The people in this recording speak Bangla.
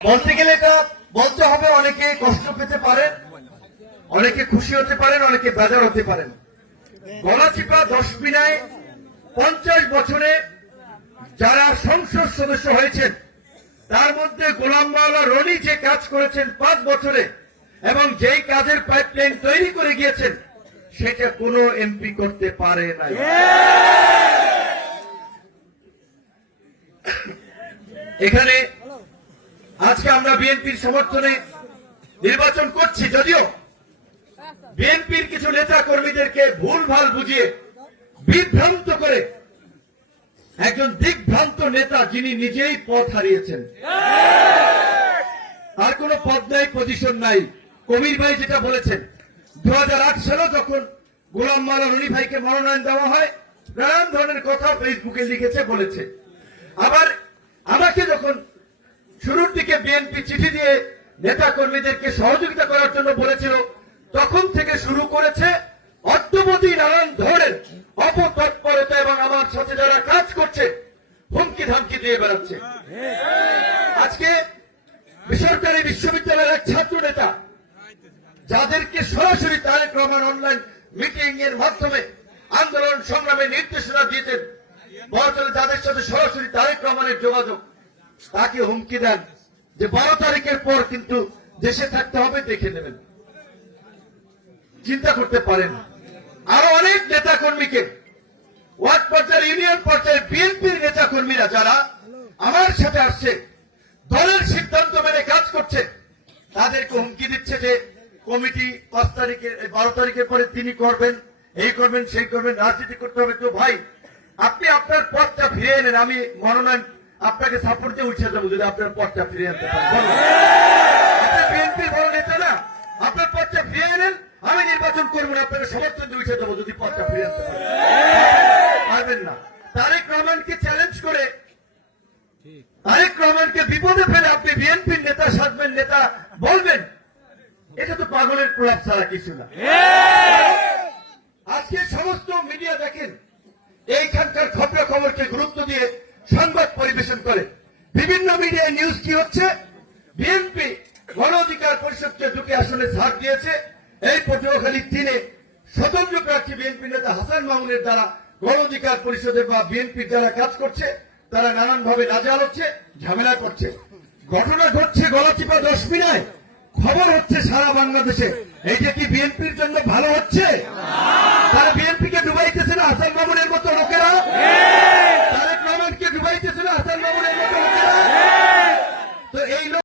বলতে গেলে এটা বলতে হবে, অনেকে কষ্ট পেতে পারেন, অনেকে খুশি হতে পারেন, অনেকে বেজার হতে পারেন। গলাচিপা দশমিনায় 50 বছরে যারা সংসদ সদস্য হয়েছেন তার মধ্যে গোলাম মাওলা রনি যে কাজ করেছেন 5 বছরে এবং যেই কাজের পাইপলাইন তৈরি করে গিয়েছেন সেটা কোনো এমপি করতে পারে না। এখানে আজকে আমরা বিএনপির সমর্থনে নির্বাচন করছি, যদিও বিএনপির কিছু নেতা কর্মীদেরকে ভুলভাল বুঝিয়ে বিভ্রান্ত করে একজন দিগ্ভ্রান্ত নেতা যিনি নিজেই পথ হারিয়েছেন, আর কোন পদ নাই, পজিশন নাই। কবির ভাই যেটা বলেছেন 2008 সালে যখন গোলাম মাওলা রনি ভাইকে মনোনয়ন দেওয়া হয় নানান ধরনের কথা ফেসবুকে লিখেছে, বলেছে। আবার আমাকে যখন শুরুর দিকে বিএনপি চিঠি দিয়ে নেতা কর্মীদেরকে সহযোগিতা করার জন্য বলেছিল তখন থেকে শুরু করেছে অদ্যবধি নানান ধরনের অপতৎপরতা এবং আমার সাথে যারা কাজ করছে হুমকি ধামকি দিয়ে বেড়াচ্ছে। আজকে বেসরকারি বিশ্ববিদ্যালয়ের এক ছাত্র নেতা যাদেরকে সরাসরি তারেক রহমান অনলাইন মিটিং এর মাধ্যমে আন্দোলন সংগ্রামের নির্দেশনা দিয়েছেন, বড়চলে যাদের সাথে সরাসরি তারেক রহমানের যোগাযোগ, তাকে হুমকি দেন যে 12 তারিখের পর কিন্তু দেশে থাকতে হবে, দেখে নেবেন। চিন্তা করতে পারেন আরো অনেক নেতা কর্মীকে ওয়ার্ড পর্যায়ে, ইউনিয়ন পর্যায়ে বিএনপির নেতা কর্মীরা যারা আমার সাথে আসছে, দলের সিদ্ধান্ত মেনে কাজ করছে, তাদেরকে হুমকি দিচ্ছে যে কমিটি 5 তারিখে 12 তারিখের পরে তিনি করবেন, এই করবেন, সেই করবেন, রাজনীতি করতে হবে। তো ভাই আপনি আপনার পথটা ফিরে এনেন, আমি মনোনয়ন আপনাকে সাপোর্ট দিয়ে উঠে যাবো যদি আপনার পথটা ফিরে আনতে পারেন। আপনি বিএনপির বড় নেতা না, আপনার পথটা ফিরে এনেন, আমি নির্বাচন করবো না, আপনাকে সমর্থন দিয়ে উঠে যাবো যদি পথটা ফিরে আনতে পারবেন না। তারেক রহমানকে চ্যালেঞ্জ করে, তারেক রহমানকে বিপদে ফেলে আপনি বিএনপির নেতা সাজবেন, নেতা বলবেন, এটা তো পাগলের প্রলাপ ছাড়া কিছু না। আজকে সমস্ত মিডিয়া দেখেন এইখানকার খবরকে গুরুত্ব দিয়ে সংবাদ পরিবেশন করে। বিভিন্ন মিডিয়ায় নিউজ কি হচ্ছে, বিএনপি গণ অধিকার পরিষদকে 2টি আসনে ছাড় দিয়েছে। এই পটুয়াখালী 3-এ স্বতন্ত্র প্রার্থী বিএনপি নেতা হাসান মামুনের দ্বারা গণ অধিকার পরিষদের বা বিএনপির যারা কাজ করছে তারা নানানভাবে নাজাল হচ্ছে, ঝামেলা করছে। ঘটনা ঘটছে গলাচিপা দশমিনায়, খবর হচ্ছে সারা বাংলাদেশে। এইটা কি বিএনপির জন্য ভালো হচ্ছে? তারা বিএনপিকে ডুবাইতেছে না হাসান মামুনের মতো লোকেরা, তারেক রহমানকে ডুবাইতেছে না হাসান মামুনের মতো লোকেরা। তো এই